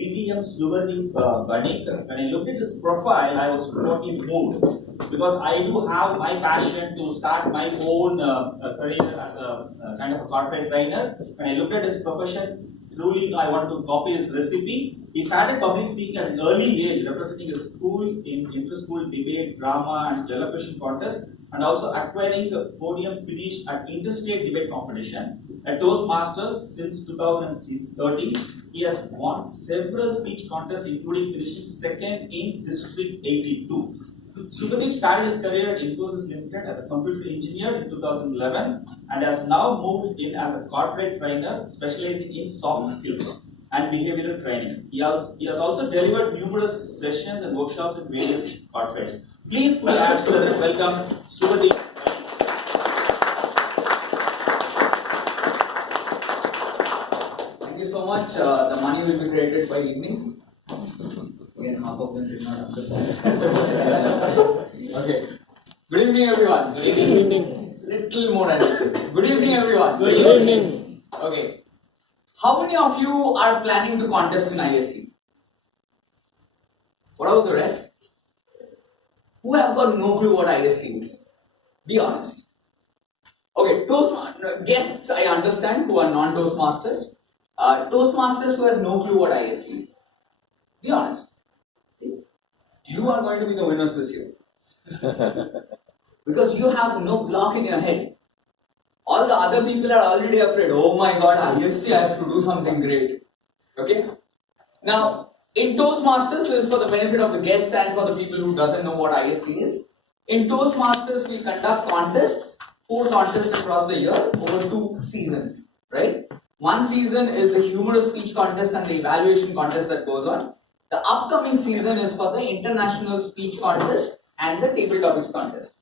BDM Shubhadeep Banik. When I looked at his profile, I was totally moved because I do have my passion to start my own career as a kind of a corporate trainer. When I looked at his profession, truly I want to copy his recipe. He started public speaking at an early age, representing his school in inter-school debate, drama, and jellyfishing contest, and also acquiring the podium finish at interstate debate competition. At Toastmasters since 2013, he has won several speech contests, including finishing second in District 82. Shubhadeep started his career at Infosys Limited as a computer engineer in 2011 and has now moved in as a corporate trainer specializing in soft skills and behavioral training. He has also delivered numerous sessions and workshops in various corporates. Please put your hands together and welcome Shubhadeep. Thank you so much. The money will be credited by evening. Again, half of them did not understand. Okay. Good evening, everyone. Good evening. Little more energy. Good evening, everyone. Good evening. Okay. How many of you are planning to contest in ISC? What about the rest? Who have got no clue what ISC is? Be honest. Okay, guests I understand who are non-Toastmasters. Toastmasters who has no clue what ISC is. Be honest. You are going to be the winners this year. Because you have no block in your head. All the other people are already afraid. Oh my God, ISC, I have to do something great. Okay? Now, in Toastmasters, this is for the benefit of the guests and for the people who doesn't know what ISC is. In Toastmasters, we conduct contests, 4 contests across the year over 2 seasons. Right? One season is the humorous speech contest and the evaluation contest that goes on. The upcoming season is for the international speech contest and the table topics contest.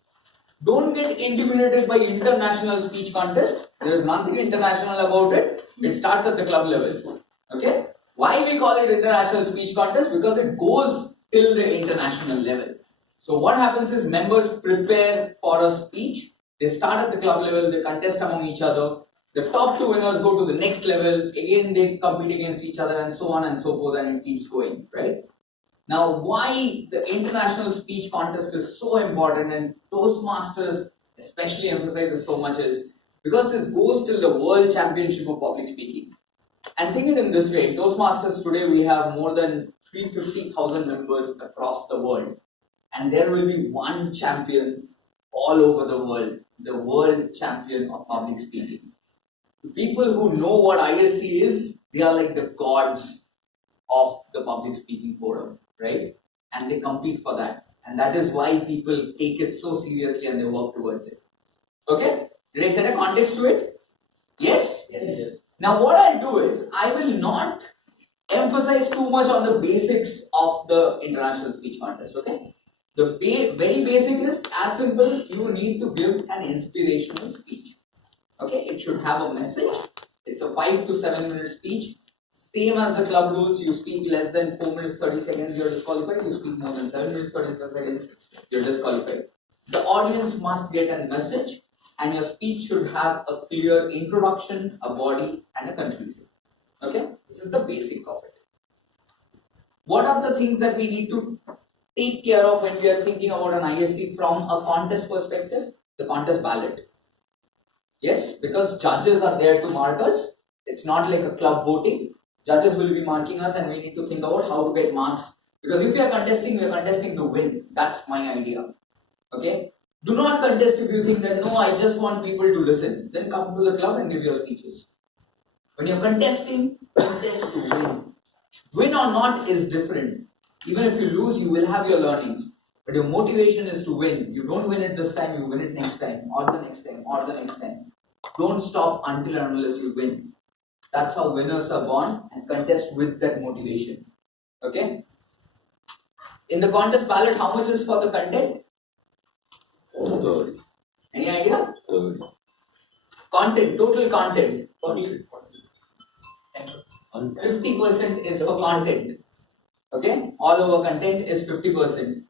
Don't get intimidated by international speech contest. There is nothing international about it. It starts at the club level. Okay? Why we call it international speech contest? Because it goes till the international level. So what happens is members prepare for a speech. They start at the club level. They contest among each other. The top 2 winners go to the next level. Again, they compete against each other and so on and so forth, and it keeps going, right? Now, why the international speech contest is so important and Toastmasters especially emphasizes so much is because this goes till the World Championship of Public Speaking. And think it in this way, in Toastmasters today we have more than 350,000 members across the world. And there will be one champion all over the world champion of public speaking. The people who know what ISC is, they are like the gods of the public speaking forum, right? And they compete for that. And that is why people take it so seriously and they work towards it. Okay? Did I set a context to it? Yes? Yes. Now what I'll do is, I will not emphasize too much on the basics of the international speech contest, okay? The very basic is as simple, you need to give an inspirational speech. Okay, it should have a message. It's a 5 to 7 minute speech. Same as the club rules, you speak less than 4 minutes 30 seconds, you're disqualified. You speak more than 7 minutes 30 seconds, you're disqualified. The audience must get a message and your speech should have a clear introduction, a body and a conclusion. Okay, this is the basic of it. What are the things that we need to take care of when we are thinking about an ISC from a contest perspective? The contest ballot. Yes, because judges are there to mark us. It's not like a club voting. Judges will be marking us and we need to think about how to get marks. Because if we are contesting to win. That's my idea. Okay? Do not contest if you think that, no, I just want people to listen. Then come to the club and give your speeches. When you're contesting, contest to win. Win or not is different. Even if you lose, you will have your learnings. But your motivation is to win. You don't win it this time, you win it next time, or the next time, or the next time. Don't stop until and unless you win. That's how winners are born, and contest with that motivation. Okay? In the contest ballot, how much is for the content? 30. Any idea? 30. Content, total content. 50% 50% is for content. Okay? All over content is 50%.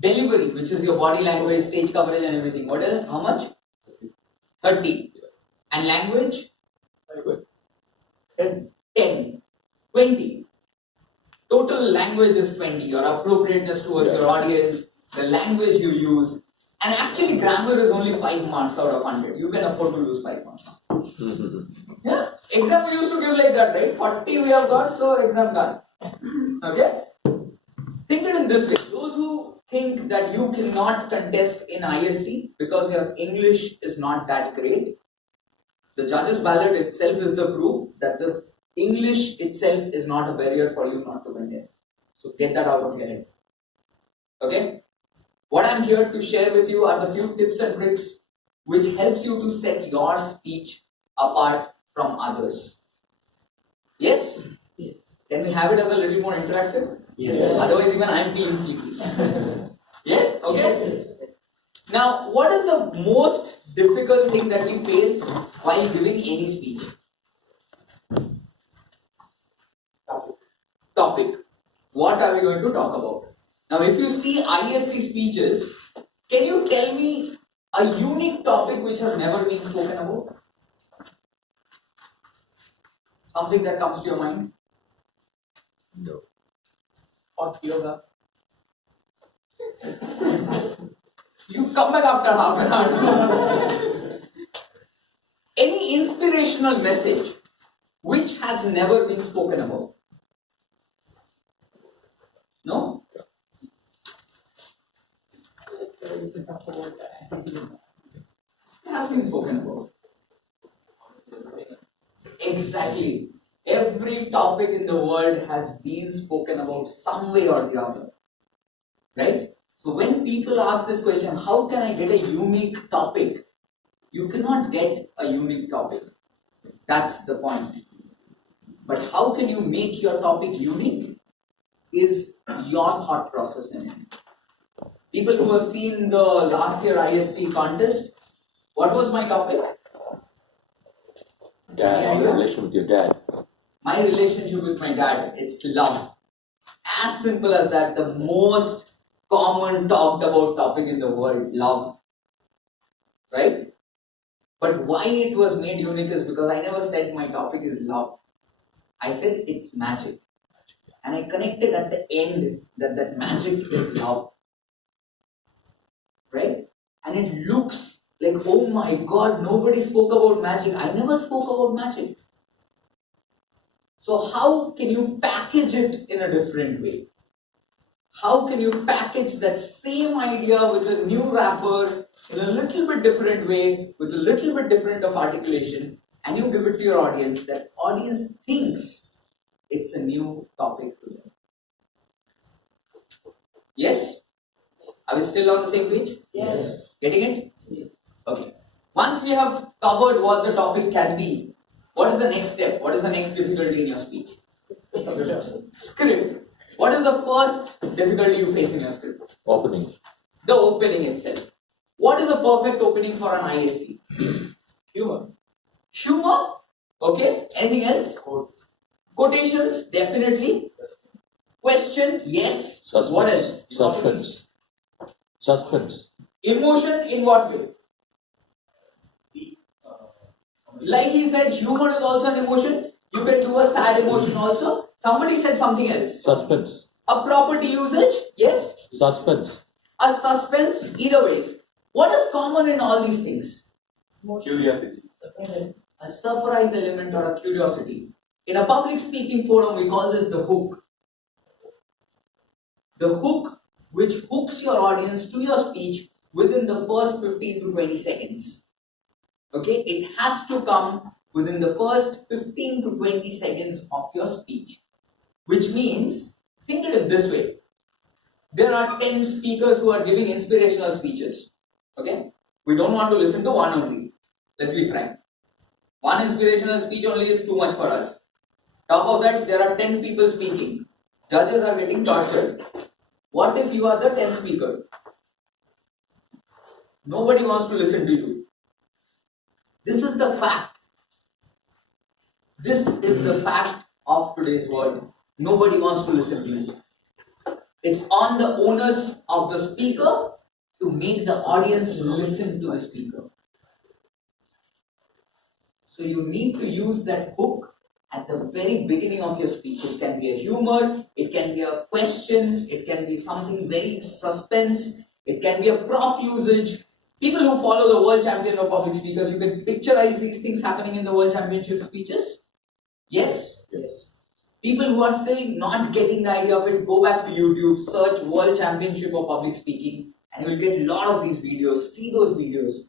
Delivery, which is your body language, stage coverage and everything. What else? How much? 30. And language? 10. 20. Total language is 20. Your appropriateness towards your audience, the language you use, and actually grammar is only 5 marks out of 100. You can afford to lose 5 marks. Yeah, exam we used to give like that, right? 40 we have got, so exam done. Okay? Think it in this way. Those who think that you cannot contest in ISC because your English is not that great, the judges' ballot itself is the proof that the English itself is not a barrier for you not to contest. So get that out of your head. Okay? What I'm here to share with you are the few tips and tricks which helps you to set your speech apart from others. Yes? Yes. Can we have it as a little more interactive? Yes. Otherwise even I'm feeling sleepy. Yes? Okay? Yes. Now, what is the most difficult thing that we face while giving any speech? Topic. What are we going to talk about? Now, if you see ISC speeches, can you tell me a unique topic which has never been spoken about? Something that comes to your mind? No. Hot yoga. You come back after half an hour. Any inspirational message which has never been spoken about? No? It has been spoken about. Exactly. Every topic in the world has been spoken about some way or the other. Right? So when people ask this question, how can I get a unique topic? You cannot get a unique topic. That's the point. But how can you make your topic unique? Is your thought process in it. People who have seen the last year ISC contest, what was my topic? Dad, your relation with your dad. My relationship with my dad, it's love. As simple as that, the most common talked about topic in the world, love. Right? But why it was made unique is because I never said my topic is love. I said it's magic. And I connected at the end that magic is love. Right? And it looks like, oh my God, nobody spoke about magic. I never spoke about magic. So how can you package it in a different way? How can you package that same idea with a new wrapper in a little bit different way, with a little bit different of articulation, and you give it to your audience, that audience thinks it's a new topic to them. Yes? Are we still on the same page? Yes. Getting it? Yes. Okay. Once we have covered what the topic can be, what is the next step? What is the next difficulty in your speech? Script. What is the first difficulty you face in your script? Opening. The opening itself. What is a perfect opening for an ISC? Humor. Humor? Okay. Anything else? Quotations? Definitely. Question? Yes. Suspense. What else? Suspense. Suspense. Emotion in what way? Like he said, humor is also an emotion. You can do a sad emotion also. Somebody said something else. Suspense. A property usage? Yes. Suspense. A suspense? Either ways. What is common in all these things? Curiosity. A surprise element or a curiosity. In a public speaking forum, we call this the hook. The hook which hooks your audience to your speech within the first 15 to 20 seconds. Okay, it has to come within the first 15 to 20 seconds of your speech. Which means, think it in this way. There are 10 speakers who are giving inspirational speeches. Okay, we don't want to listen to one only. Let's be frank. One inspirational speech only is too much for us. Top of that, there are 10 people speaking. Judges are getting tortured. What if you are the 10th speaker? Nobody wants to listen to you. This is the fact. This is the fact of today's world. Nobody wants to listen to you. It's on the onus of the speaker to make the audience listen to the speaker. So you need to use that hook at the very beginning of your speech. It can be a humor, it it can be a question, it can be something very suspense, it can be a prop usage. People who follow the World Champion of Public Speakers, you can picturize these things happening in the World Championship speeches? Yes? Yes. People who are still not getting the idea of it, go back to YouTube, search World Championship of Public Speaking, and you will get a lot of these videos. See those videos.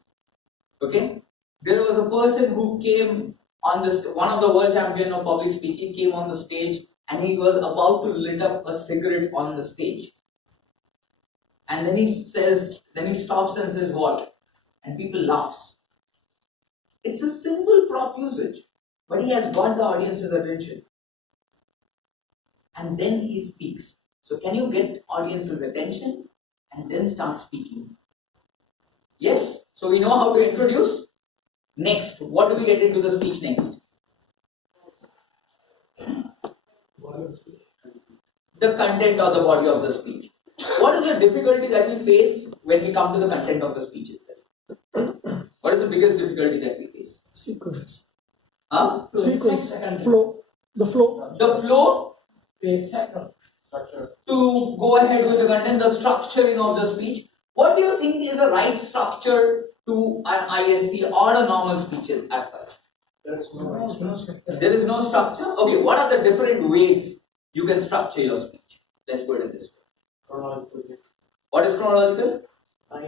Okay? There was a person who came on this, one of the World Champion of Public Speaking came on the stage and he was about to lit up a cigarette on the stage. And then he stops and says, what? And people laughs. It's a simple prop usage, but he has got the audience's attention. And then he speaks. So can you get audience's attention and then start speaking? Yes? So we know how to introduce. Next, what do we get into the speech next? The content or the body of the speech. What is the difficulty that we face when we come to the content of the speech itself? What is the biggest difficulty that we face? Sequence. Huh? Sequence. Flow. The flow. The flow. To go ahead with the content, the structuring of the speech. What do you think is the right structure to an ISC or a normal speeches as such? There is no structure. Okay, what are the different ways you can structure your speech? Let's put it this way. What is chronological? As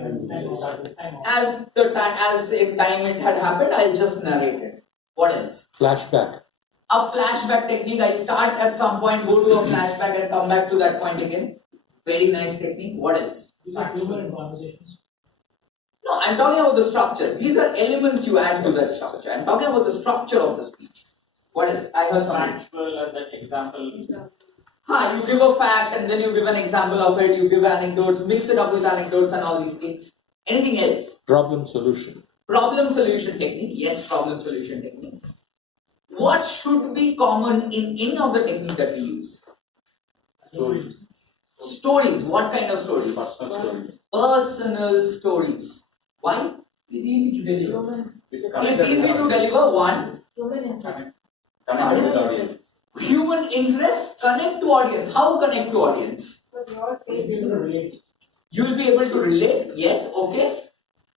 in time it had happened, I'll just narrate it. What else? Flashback. A flashback technique. I start at some point, go to a flashback and come back to that point again. Very nice technique. What else? No, I'm talking about the structure. These are elements you add to that structure. I'm talking about the structure of the speech. What else? I heard something. Factual and that example. You give a fact and then you give an example of it. You give anecdotes, mix it up with anecdotes and all these things. Anything else? Problem solution. Problem solution technique. Yes, problem solution technique. What should be common in any of the technique that we use? Stories. Stories. What kind of stories? Personal stories. Why? It's easy to deliver. It's easy to deliver. One. Human interest. Connect with the audience. Human interest. Connect to audience. How connect to audience? But your face You'll be able to relate. You will be able to relate. Yes. Okay.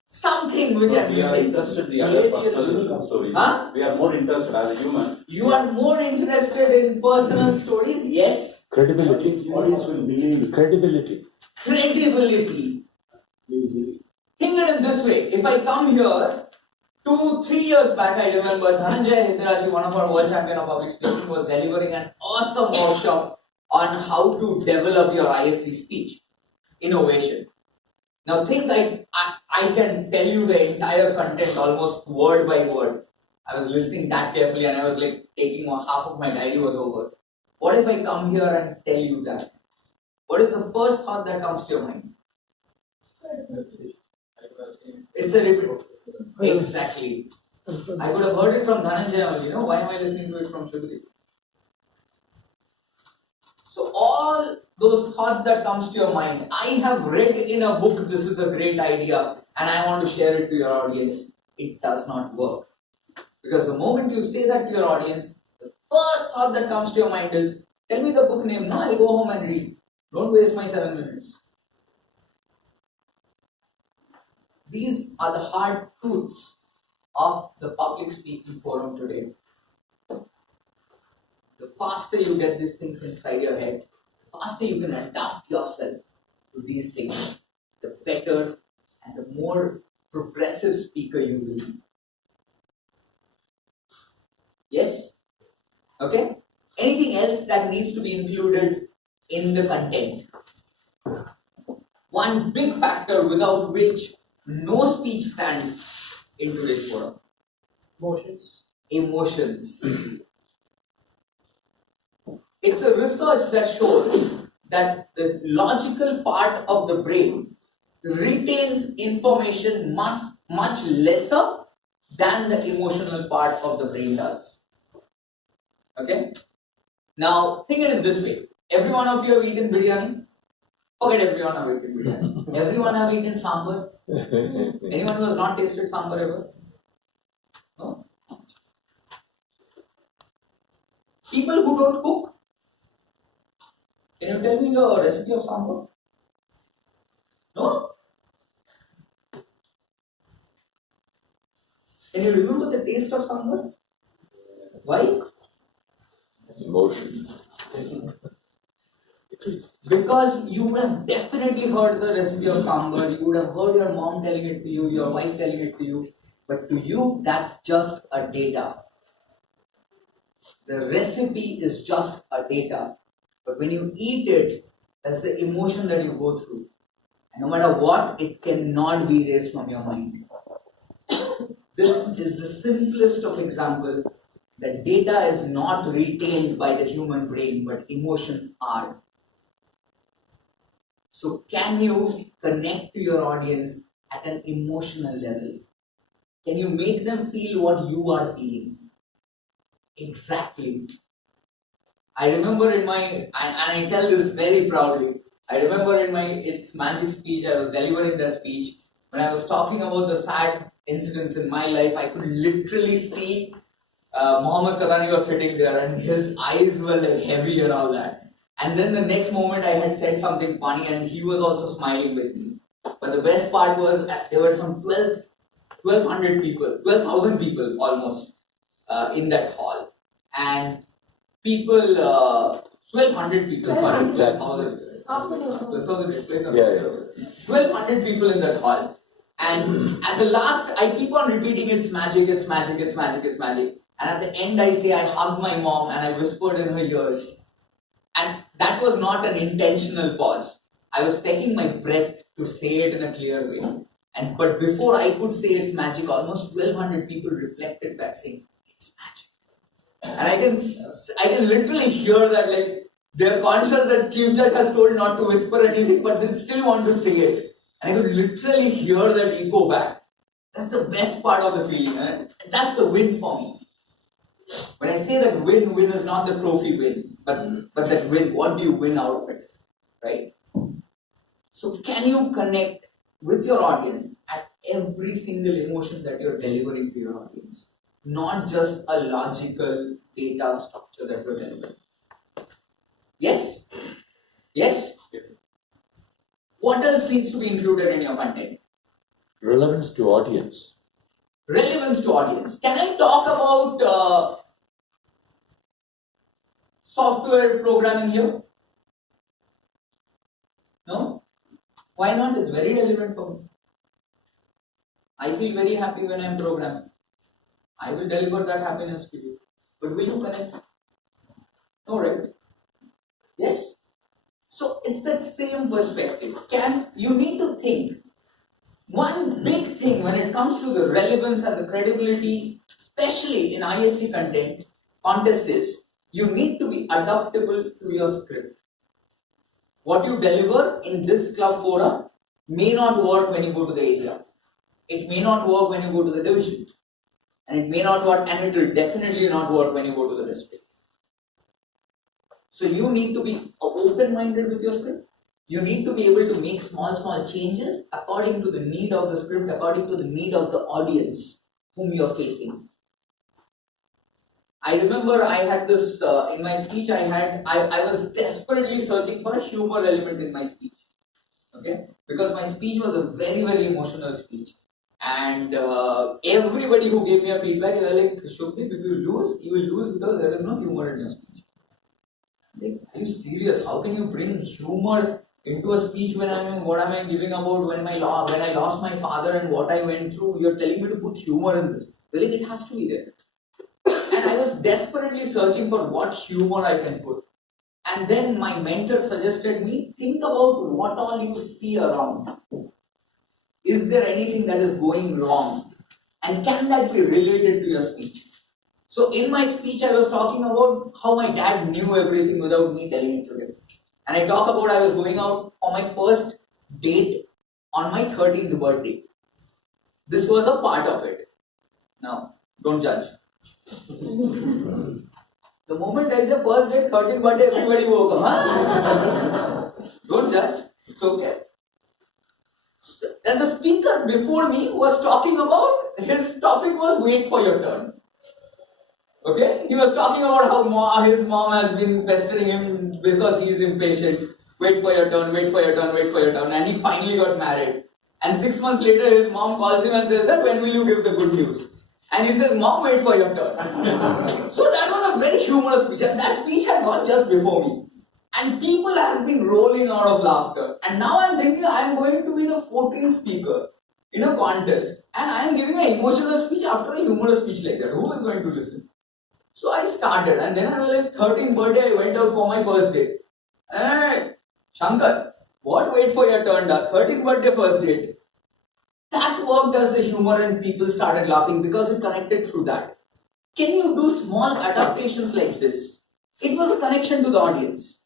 Something which I'm We are missing. interested in the other personal stories. Huh? We are more interested as a human. You are more interested in personal stories. Yes. Credibility. Audience will believe. Credibility. Credibility. Think it in this way. If I come here 2-3 years back, I remember Dhananjay Hinderaji, one of our world champion of public speaking, was delivering an awesome workshop on how to develop your ISC speech. Innovation. Now think I can tell you the entire content almost word by word. I was listening that carefully and I was like taking half of my diary was over. What if I come here and tell you that? What is the first thought that comes to your mind? It's a repeat. Exactly. I would have heard it from Dhananjay only, why am I listening to it from Shubhadeep? So all those thoughts that comes to your mind, I have read in a book, this is a great idea and I want to share it to your audience. It does not work. Because the moment you say that to your audience, the first thought that comes to your mind is, tell me the book name, now I'll go home and read. Don't waste my 7 minutes. These are the hard truths of the public speaking forum today. The faster you get these things inside your head, the faster you can adapt yourself to these things, the better and the more progressive speaker you will be. Yes? Okay? Anything else that needs to be included in the content? One big factor without which no speech stands in today's forum. Emotions. It's a research that shows that the logical part of the brain retains information much lesser than the emotional part of the brain does. Okay? Now, think it in this way. Every one of you have eaten biryani? Forget everyone have eaten biryani. Everyone have eaten sambar? Anyone who has not tasted sambar ever? No? People who don't cook? Can you tell me the recipe of sambar? No? Can you remember the taste of sambar? Why? Emotion. Because you would have definitely heard the recipe of sambar, you would have heard your mom telling it to you, your wife telling it to you, but to you, that's just a data. The recipe is just a data, but when you eat it, that's the emotion that you go through. And no matter what, it cannot be erased from your mind. This is the simplest of example that data is not retained by the human brain, but emotions are. So can you connect to your audience at an emotional level? Can you make them feel what you are feeling? Exactly. I remember in my, and I tell this very proudly, I remember in my It's Magic speech, I was delivering that speech, when I was talking about the sad incidents in my life, I could literally see Muhammad Kadani was sitting there and his eyes were like heavy and all that. And then the next moment I had said something funny and he was also smiling with me. But the best part was there were some 1,200 people, 12,000 people almost in that hall. And people, 1,200 people, sorry, 12,000. 1,200 people in that hall. And at the last, I keep on repeating, it's magic, it's magic, it's magic, it's magic. And at the end, I say, I hugged my mom and I whispered in her ears. And that was not an intentional pause. I was taking my breath to say it in a clear way. But before I could say it's magic, almost 1,200 people reflected back saying, it's magic. And I can literally hear that, like, they're conscious that Chief Judge has told not to whisper anything, but they still want to say it. And I could literally hear that echo back. That's the best part of the feeling, and that's the win for me. When I say that win is not the trophy win, but that win, what do you win out of it, right? So can you connect with your audience at every single emotion that you're delivering to your audience? Not just a logical data structure that you're delivering. Yes? Yes? What else needs to be included in your content? Relevance to audience. Relevance to audience. Can I talk about software programming here? No? Why not? It's very relevant for me. I feel very happy when I'm programming. I will deliver that happiness to you. But will you connect? No, right? Yes? So it's that same perspective. You need to think. One big thing when it comes to the relevance and the credibility, especially in ISC contest is, you need to be adaptable to your script. What you deliver in this club forum may not work when you go to the area. It may not work when you go to the division. And it may not work, and it will definitely not work when you go to the district. So you need to be open-minded with your script. You need to be able to make small changes according to the need of the script, according to the need of the audience whom you are facing. I remember I had this, in my speech I was desperately searching for a humor element in my speech. Okay? Because my speech was a very, very emotional speech. And everybody who gave me a feedback, they were like, Shubhadeep, if you will lose because there is no humor in your speech. Like, are you serious? How can you bring humor into a speech what am I giving about when I lost my father and what I went through? You're telling me to put humor in this. They're like, it has to be there. And I was desperately searching for what humor I can put. And then my mentor suggested me, think about what all you see around. Is there anything that is going wrong? And can that be related to your speech? So in my speech, I was talking about how my dad knew everything without me telling it to him. And I talk about I was going out for my first date on my 13th birthday. This was a part of it. Now, don't judge. The moment I say first date, 13th birthday, everybody woke up. Huh? Don't judge. It's okay. Then the speaker before me was talking about, his topic was wait for your turn. Okay? He was talking about how his mom has been pestering him because he is impatient. Wait for your turn, wait for your turn, wait for your turn. And he finally got married. And 6 months later, his mom calls him and says that, when will you give the good news? And he says, Mom, wait for your turn. So that was a very humorous speech. And that speech had gone just before me. And people has been rolling out of laughter. And now I'm thinking I'm going to be the 14th speaker in a contest. And I'm giving an emotional speech after a humorous speech like that. Who is going to listen? So I started. And then on my 13th birthday, I went out for my first date. Hey, Shankar, what wait for your turn? 13th birthday first date. That worked as the humor and people started laughing because it connected through that. Can you do small adaptations like this? It was a connection to the audience.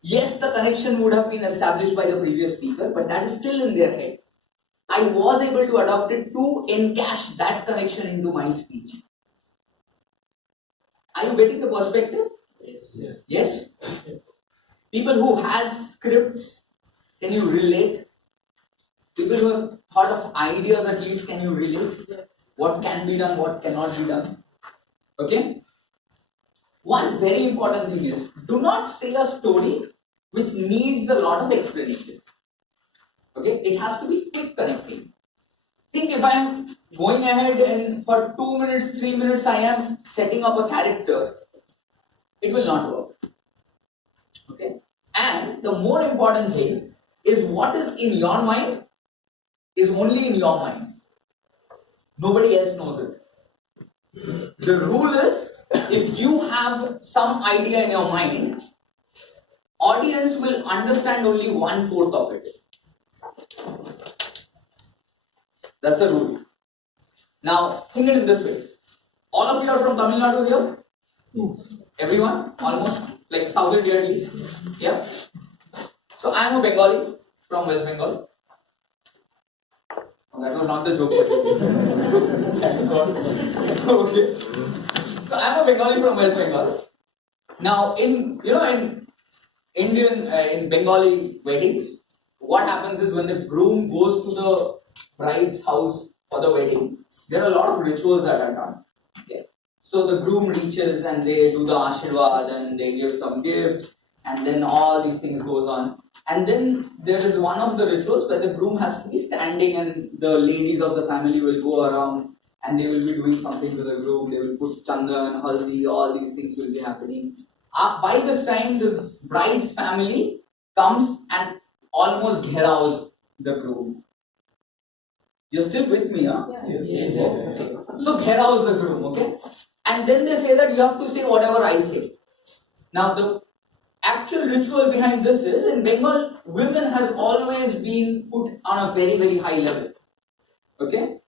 Yes, the connection would have been established by the previous speaker, but that is still in their head. I was able to adopt it to encash that connection into my speech. Are you getting the perspective? Yes. Yes? People who has scripts, can you relate? People who have thought of ideas at least, can you relate? What can be done, what cannot be done? Okay? One very important thing is, do not say a story which needs a lot of explanation. Okay? It has to be quick connecting. Think if I am going ahead and for 2 minutes, 3 minutes I am setting up a character, it will not work. Okay? And the more important thing is what is in your mind is only in your mind. Nobody else knows it. The rule is, if you have some idea in your mind, audience will understand only 1/4 of it. That's the rule. Now, think it in this way. All of you are from Tamil Nadu here? Everyone? Almost? Like South India at least? Yeah? So, I am a Bengali from West Bengal. That was not the joke. Thank God. Okay. So I'm a Bengali from West Bengal. Now, in in Bengali weddings, what happens is when the groom goes to the bride's house for the wedding, there are a lot of rituals that are done. Okay. So the groom reaches and they do the ashirwad and they give some gifts, and then all these things goes on. And then there is one of the rituals where the groom has to be standing and the ladies of the family will go around and they will be doing something to the groom. They will put chandan, haldi, all these things will be happening. By this time, the bride's family comes and almost gheraos the groom. You're still with me, huh? Yes. So gheraos the groom, okay? And then they say that you have to say whatever I say. Now the actual ritual behind this is, in Bengal, women has always been put on a very, very high level. Okay?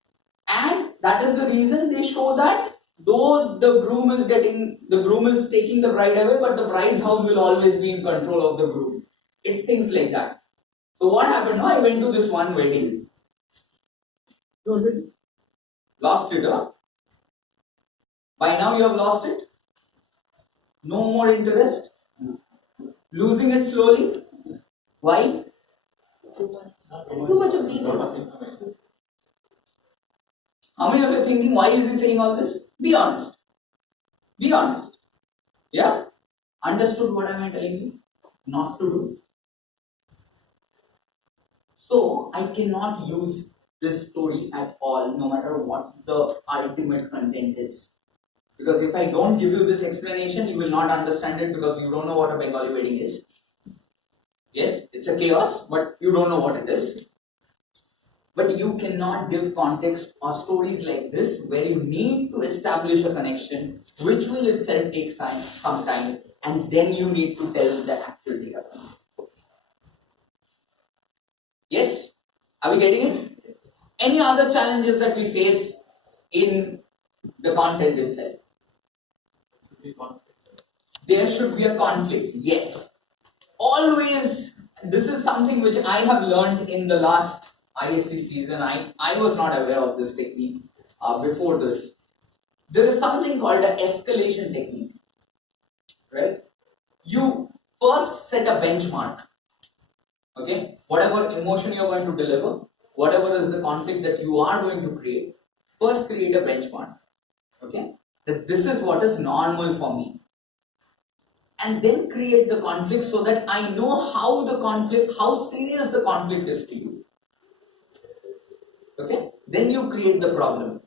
And that is the reason they show that though the groom is taking the bride away, but the bride's house will always be in control of the groom. It's things like that. So what happened? I went to this one wedding. Lost it, huh? By now you have lost it? No more interest? Losing it slowly? Why? Too much of details. How many of you are thinking, why is he saying all this? Be honest. Be honest. Yeah? Understood what am I telling you? Not to do. So, I cannot use this story at all, no matter what the ultimate content is. Because if I don't give you this explanation, you will not understand it because you don't know what a Bengali wedding is. Yes, it's a chaos, but you don't know what it is. But you cannot give context or stories like this where you need to establish a connection, which will itself take some time, and then you need to tell the actual data. Yes? Are we getting it? Any other challenges that we face in the content itself? There should be a conflict. Yes. Always, this is something which I have learned in the last ISC season. I was not aware of this technique before this. There is something called the escalation technique. Right? You first set a benchmark. Okay? Whatever emotion you are going to deliver, whatever is the conflict that you are going to create, first create a benchmark. Okay? That this is what is normal for me. and then create the conflict so that I know how serious the conflict is to you. Okay? Then you create the problem.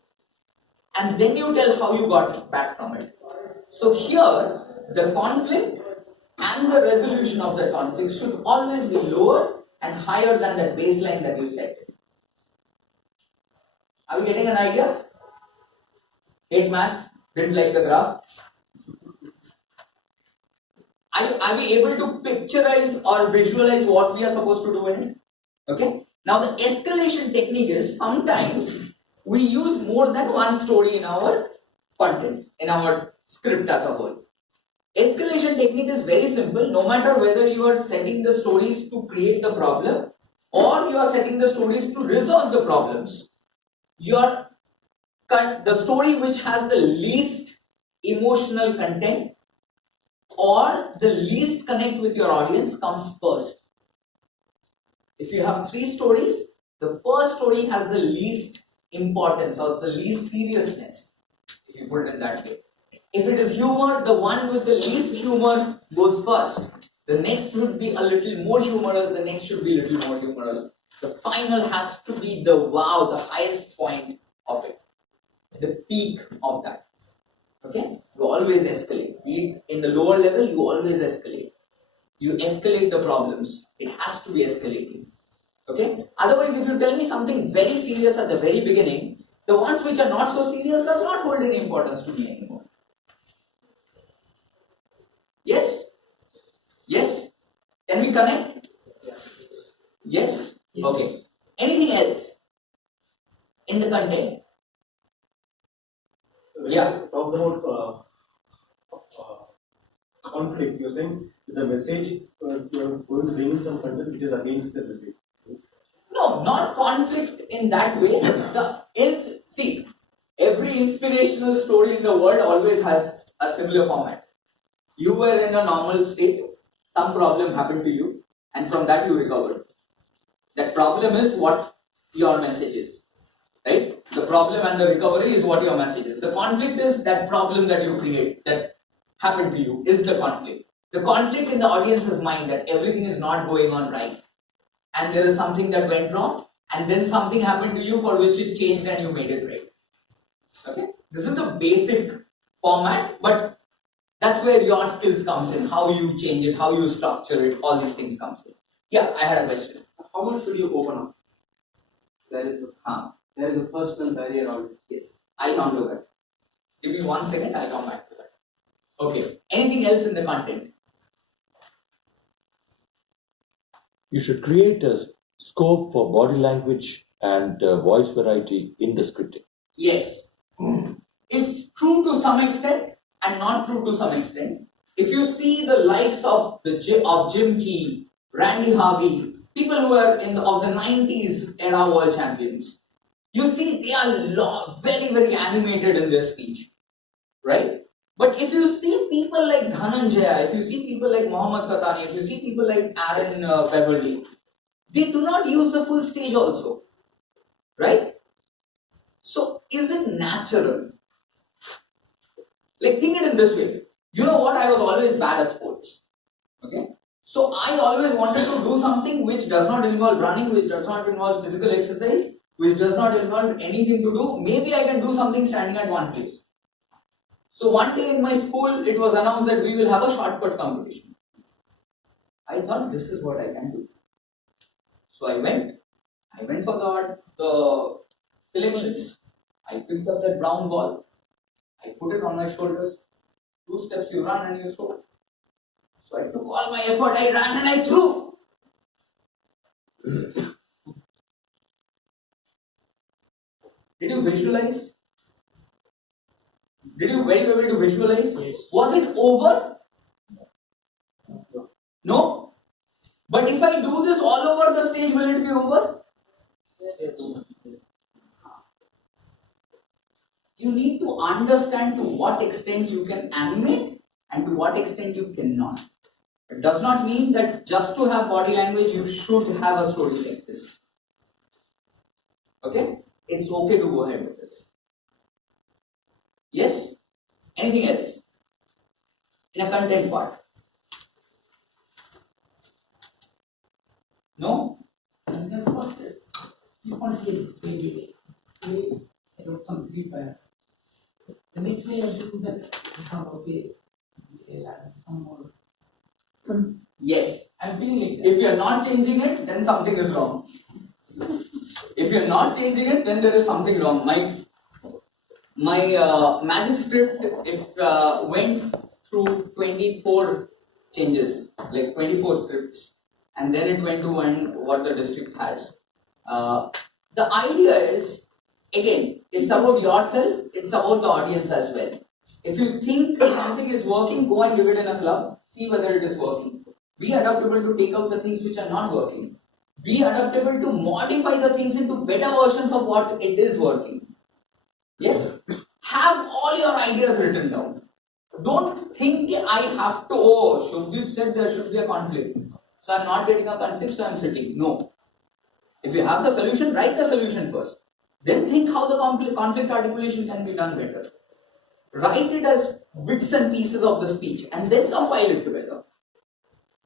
And then you tell how you got back from it. So here, the conflict and the resolution of the conflict should always be lower and higher than that baseline that you set. Are we getting an idea? Hate maths, didn't like the graph. Are we able to picturize or visualize what we are supposed to do in it? Okay. Now the escalation technique is sometimes we use more than one story in our content, in our script as a whole. Escalation technique is very simple. No matter whether you are setting the stories to create the problem or you are setting the stories to resolve the problems, your the story which has the least emotional content or the least connect with your audience comes first. If you have 3 stories, the first story has the least importance or the least seriousness, if you put it in that way. If it is humor, the one with the least humor goes first. The next should be a little more humorous, the next should be a little more humorous. The final has to be the wow, the highest point of it, the peak of that. Okay? You always escalate. Be it in the lower level, you always escalate. You escalate the problems. It has to be escalating. Okay? Otherwise, if you tell me something very serious at the very beginning, the ones which are not so serious does not hold any importance to me anymore. Yes? Yes? Can we connect? Yes? Okay. Anything else in the content? Yeah. Talk about conflict. You're saying the message you're going to bring in some content which is against the message. No, not conflict in that way. See, every inspirational story in the world always has a similar format. You were in a normal state, some problem happened to you, and from that you recovered. That problem is what your message is. Right? The problem and the recovery is what your message is. The conflict is that problem that you create, that happened to you, is the conflict. The conflict in the audience's mind that everything is not going on right. And there is something that went wrong, and then something happened to you for which it changed and you made it right. Okay? This is the basic format, but that's where your skills comes in, how you change it, how you structure it, all these things comes in. Yeah, I had a question. How much should you open up? There is a personal barrier already. Yes, I'll come to that. Give me 1 second, I'll come back to that. Okay, anything else in the content? You should create a scope for body language and voice variety in the scripting. Yes. It's true to some extent and not true to some extent. If you see the likes of Jim Key, Randy Harvey, people who are of the 90s era world champions, you see they are very, very animated in their speech. Right? But if you see people like Dhananjaya, if you see people like Mohammad Katani, if you see people like Aaron Beverly, they do not use the full stage also. Right? So, is it natural? Like, think it in this way. You know what? I was always bad at sports. Okay? So, I always wanted to do something which does not involve running, which does not involve physical exercise, which does not involve anything to do. Maybe I can do something standing at one place. So, one day in my school, it was announced that we will have a shot put competition. I thought this is what I can do. So, I went for the selections. I picked up that brown ball. I put it on my shoulders. 2 steps you run and you throw. So I took all my effort, I ran and I threw. Did you visualize? Did you very able to visualize? Yes. Was it over? No? But if I do this all over the stage, will it be over? Yes. You need to understand to what extent you can animate and to what extent you cannot. It does not mean that just to have body language, you should have a story like this. Okay? It's okay to go ahead with it. Yes? Anything else? In a content part. No? And then what you can't hear maybe I wrote some prepare. The next day I do that some okay some more. Yes. I'm feeling like that. If you're not changing it, then something is wrong. If you're not changing it, then there is something wrong. My magic script went through 24 changes, like 24 scripts, and then it went to what the district has. The idea is, again, it's about yourself, it's about the audience as well. If you think something is working, go and give it in a club, see whether it is working. Be adaptable to take out the things which are not working. Be adaptable to modify the things into better versions of what it is working. Yes? Have all your ideas written down. Don't think I have to, Shubhadeep said there should be a conflict. So I'm not getting a conflict, so I'm sitting. No. If you have the solution, write the solution first. Then think how the conflict articulation can be done better. Write it as bits and pieces of the speech and then compile it together.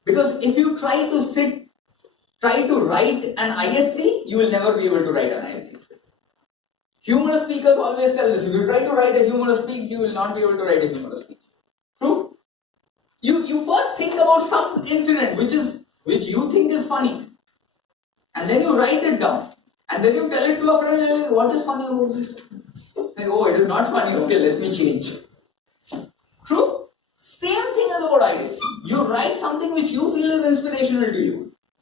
Because if you try to write an ISC, you will never be able to write an ISC. Humorous speakers always tell this. If you try to write a humorous speech, you will not be able to write a humorous speech. True? You first think about some incident which you think is funny. And then you write it down. And then you tell it to a friend, what is funny about this? Say, oh, it is not funny. Okay, let me change. True? Same thing as about ISC. You write something which you feel is inspirational to you.